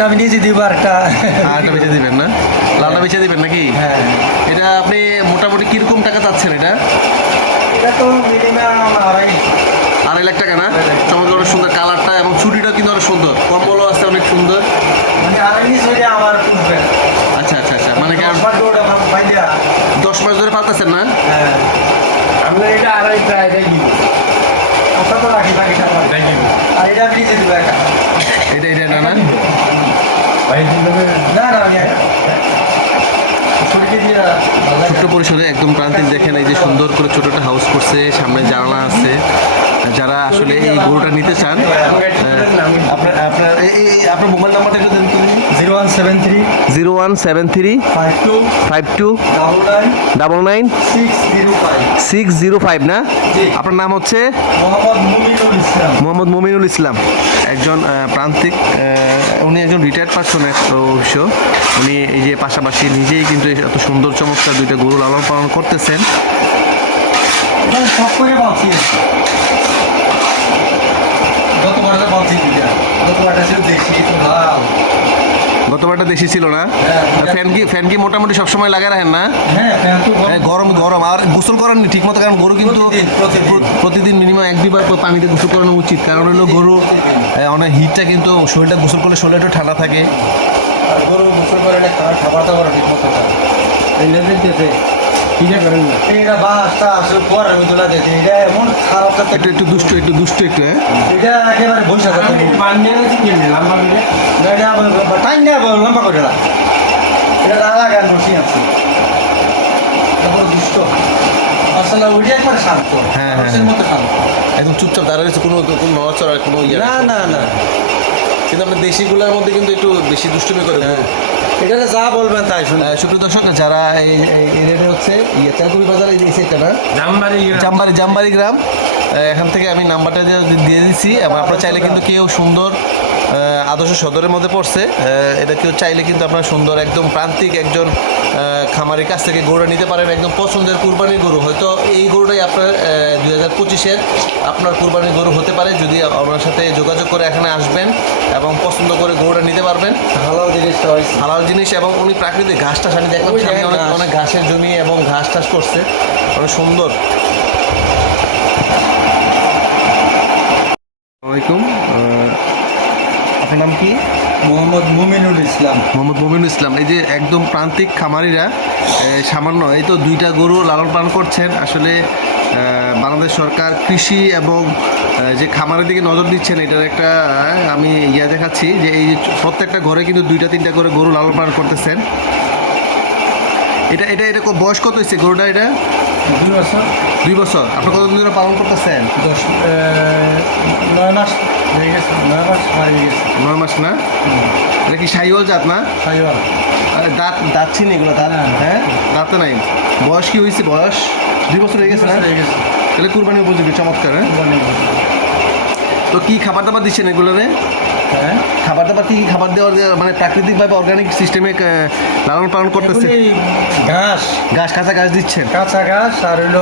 একটা আমি নিজে দিব একটা আরেকটা বেঁচে দিবেন না? লালটা বেঁচে দিবেন নাকি? হ্যাঁ। এটা আপনি মোটামুটি কীরকম টাকা চাচ্ছেন এটা? এটা তো মিনিমাম আড়াই। আড়াই লাখ টাকা না? চমৎকার অনেক সুন্দর কালারটা এবং ছুটিটাও কিন্তু অনেক সুন্দর। কম্বলও আছে অনেক সুন্দর। মানে আড়াই আমার আচ্ছা আচ্ছা আচ্ছা। মানে কি দশ মাস ধরে পালতেছেন না? হ্যাঁ। আমরা এটা আড়াইটা এটাই দিব ওটা তো রাখি বাকিটা আমার। এটাই দিব আর এটা আমি নিজে দিব একা এটা এটা না না ভাই দিলে না না আমি একা ছুটকে দিয়ে ভালো লাগে। ছোট্ট পরিসরে একদম প্রান্তিক দেখেন এই যে সুন্দর করে ছোট একটা হাউস করছে সামনে জানালা আছে। যারা আসলে এই গরুটা নিতে চান আপনার আপনার এই- এই এই- আপনার মোবাইল নাম্বারটা একটু দেন zero one seven three zero one seven three five two five two double nine double nine six zero five six zero five না? আপনার নাম হচ্ছে? মোহাম্মদ মুমিনুল ইসলাম। মোহাম্মদ মমিনুল ইসলাম। একজন প্রান্তিক উনি একজন রিটায়ার্ড পার্সন অবশ্য। উনি এই যে পাশাপাশি নিজেই কিন্তু এত সুন্দর, চমৎকার দুইটা গরু লালন পালন করতেছেন। বাঁচি দুইটা গতবারটা দেশি ছিল না। ফ্যান কি ফ্যান কি মোটামুটি সবসময় লাগায় রাখেন না? হ্যাঁ ফ্যান গরম। হ্যাঁ, গরম গরম। আর গোসল করাননি ঠিক মতো কারণ গরু কিন্তু প্রতিদিন, প্রতিদিন। মিনিমাম এক দুবার করে পানিতে গোসল করানো উচিত। কারণ হলো গরু অনেক হিটটা কিন্তু শরীরটা গোসল করলে শরীরটা ঠান্ডা থাকে। আর গরু গোসল করে না খাবার খাবার দাবার ঠিক মতো একটু দুষ্ট একটু দুষ্ট একটু হ্যাঁ? এটা একেবারে বৈশাখ আমি বানিয়ে আছি কিনে লম্বা করে এটা লম্বা করে না এটা রাগা গান বসে আছে তারপর দুষ্ট। আসলে ওইটা একবার শান্ত। হ্যাঁ, মানুষের মতো শান্ত। একদম চুপচাপ দাঁড়িয়ে রয়েছে কোনো কোনো নড়াচড়া কোনো না না না। কিন্তু আপনার দেশিগুলোর মধ্যে কিন্তু একটু বেশি দুষ্টুমি করে গরু। এটা যা বলবেন তাই শুনে সুপ্রিয় দর্শক যারা এই রেটে হচ্ছে ইয়ে বাজার এই সাইডটা না? নাম্বারে জামবাড়ি জামবাড়ি গ্রাম। আহ, এখান থেকে আমি নাম্বারটা দিয়ে- দিয়ে দিচ্ছি এবং আপনারা চাইলে কিন্তু কেউ সুন্দর আদর্শ সদরের মধ্যে পড়ছে। এটা কেউ চাইলে কিন্তু আপনার সুন্দর একদম প্রান্তিক একজন খামারের কাছ থেকে গরুটা নিতে পারেন একদম পছন্দের কুরবানির গরু। হয়তো এই গরুটাই আপনার দুই হাজার পঁচিশের আপনার কুরবানির গরু হতে পারে যদি আপনার সাথে যোগাযোগ করে এখানে আসবেন এবং পছন্দ করে গরুটা নিতে পারবেন। ভালো জিনিসটা হয়েছে। হালাল জিনিস এবং উনি প্রাকৃতিক ঘাস টাস আমি দেখলাম অনেক অনেক ঘাসের জমি এবং ঘাস টাস করছে। অনেক সুন্দর। আসসালামাইকুম নাম কি? মোহাম্মদ মুমিনুল ইসলাম। মোহাম্মদ মুমিনুল ইসলাম। এই যে একদম প্রান্তিক খামারিরা সামান্য এই তো দুইটা গরু লালন পালন করছেন। আসলে বাংলাদেশ সরকার কৃষি এবং যে খামারের দিকে নজর দিচ্ছেন এটার একটা আমি ইয়া দেখাচ্ছি যে এই প্রত্যেকটা ঘরে কিন্তু দুইটা তিনটা করে গরু লালন পালন করতেছেন। এটা এটা এটা বয়স কত হয়েছে গরুটা এটা? দুই বছর। দুই বছর। আপনি কতদিন ধরে পালন করতেছেন? দশ নয় মাস। গেছে নয় মাস হারিয়ে গেছে। নয় মাস না? এটা কি সাইওয়াল জাত না? সাইওয়াল। আরে দাঁত দাঁত ছিল এগুলো দাঁত হ্যাঁ। হ্যাঁ? দাঁতে নাই। বয়স কি হয়েছে? বয়স দুই বছর হয়ে গেছে না? তাহলে কুরবানি উপযোগী চমৎকার হ্যাঁ? তো কি খাবার দাবার দিচ্ছেন এগুলোরে? হ্যাঁ। খাবার দাবার কি খাবার দেওয়ার মানে প্রাকৃতিকভাবে অর্গানিক সিস্টেমে লালন পালন করতেছে? এগুলি ঘাস। গাছ কাঁচা গাছ দিচ্ছেন? কাঁচা ঘাস আর হইল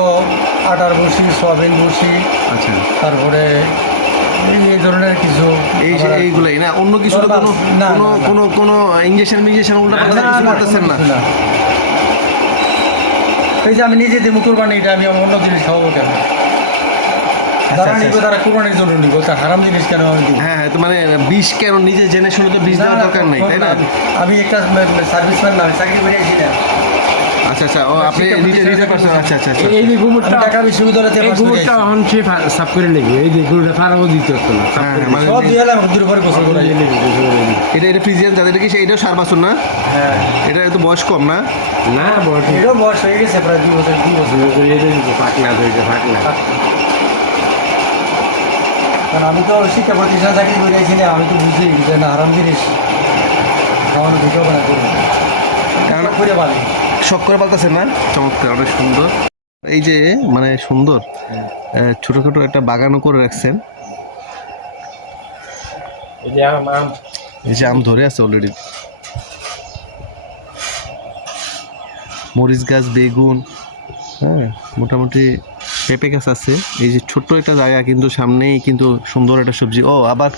আটার বসি সয়াবিন বসি আচ্ছা। তারপরে এই এই ধরনের কিছু এই যে এইগুলাই না? অন্য কিছু তো কোনো কোনো না, না। কোনো কোনো ইঞ্জেকশন মিঞ্জেকশন উল্টা পাল্টা কিছু করতেছেন না? এই যে আমি নিজে দিব কুরবানি এটা আমি অন্য জিনিস খাওয়াবো কেন? যারা আচ্ছা, নিব তারা কুরবানির জন্য নিব তা হারাম জিনিস কেন আমি দিব? হ্যাঁ হ্যাঁ তো মানে বিষ কেন নিজে জেনে শুনে তো বিষ দেওয়ার দরকার নেই তাই না? আমি একটা সার্ভিসম্যান না চাকরি করে না আচ্ছা আচ্ছা ও আপনি শিক্ষা নিজে নিজে আচ্ছা আচ্ছা আচ্ছা। এই যে আমি গোবরটা ঢাকা করে গোবরটা এসেছি। এখন সে সাফ করে নেবে। এই যে গরুটা ফারাও দিতে হতো না হ্যাঁ, মানে- সব দিয়ে এলাম দূর করে গোসল করে। এটা এটা ফ্রিজিয়ান যাদের কি সে- এটাও সার বাছুর না? হ্যাঁ। এটা তো বয়স কম না? না ঠিক এটাও বয়স হয়ে গেছে প্রায় দুই বছর দুই বছর। এটা দিতে ফাঁক না ধরে ফাঁক না কারণ আমি তো শিক্ষা প্রতিষ্ঠানে চাকরি করে এসেছি না আমি তো বুঝি যে না হারাম জিনিস খাওয়ানো ঢুকেও না করব করে পালি। শখ করে পাল্টাছেন না? চমৎকার অনেক সুন্দর। এই যে মানে সুন্দর আহ, ছোটখাটো একটা বাগানও করে রাখছেন। এই যে আম আম। এই যে আম ধরে আছে অলরেডি মরিচ গাছ বেগুন হ্যাঁ মোটামুটি পেঁপে গাছ আছে। এই যে ছোট্ট একটা জায়গা কিন্তু সামনেই কিন্তু সুন্দর একটা সবজি। ও আবার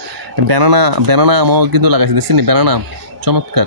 ব্যানানা ব্যানানা আমও কিন্তু লাগাইছে দেখছি ব্যানানা চমৎকার।